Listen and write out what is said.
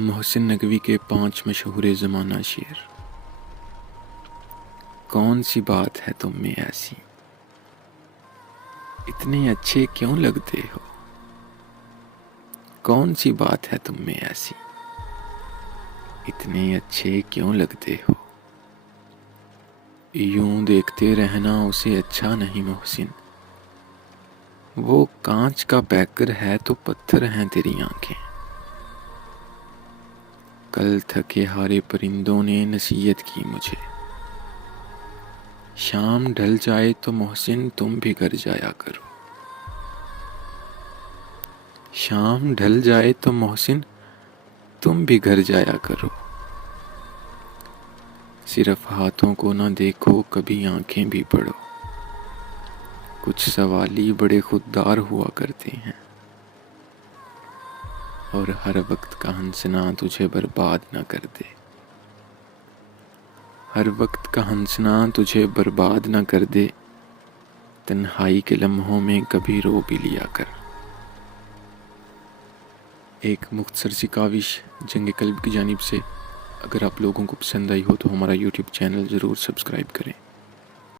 محسن نقوی کے 5 مشہور زمانہ شعر۔ کون سی بات ہے تم میں ایسی، اتنے اچھے کیوں لگتے ہو؟ کون سی بات ہے تم میں ایسی، اتنے اچھے کیوں لگتے ہو؟ یوں دیکھتے رہنا اسے اچھا نہیں محسن، وہ کانچ کا بیکر ہے تو پتھر ہیں تیری آنکھیں۔ کل تھکے ہارے پرندوں نے نصیحت کی مجھے، شام ڈھل جائے تو محسن تم بھی گھر جایا کرو۔ شام ڈھل جائے تو محسن تم بھی گھر جایا کرو۔ صرف ہاتھوں کو نہ دیکھو کبھی آنکھیں بھی پڑھو، کچھ سوالی بڑے خوددار ہوا کرتے ہیں، اور ہر وقت کا ہنسنا تجھے برباد نہ کر دے۔ ہر وقت کا ہنسنا تجھے برباد نہ کر دے، تنہائی کے لمحوں میں کبھی رو بھی لیا کر۔ ایک مختصر سی کاوش جنگ قلب کی جانب سے۔ اگر آپ لوگوں کو پسند آئی ہو تو ہمارا یوٹیوب چینل ضرور سبسکرائب کریں۔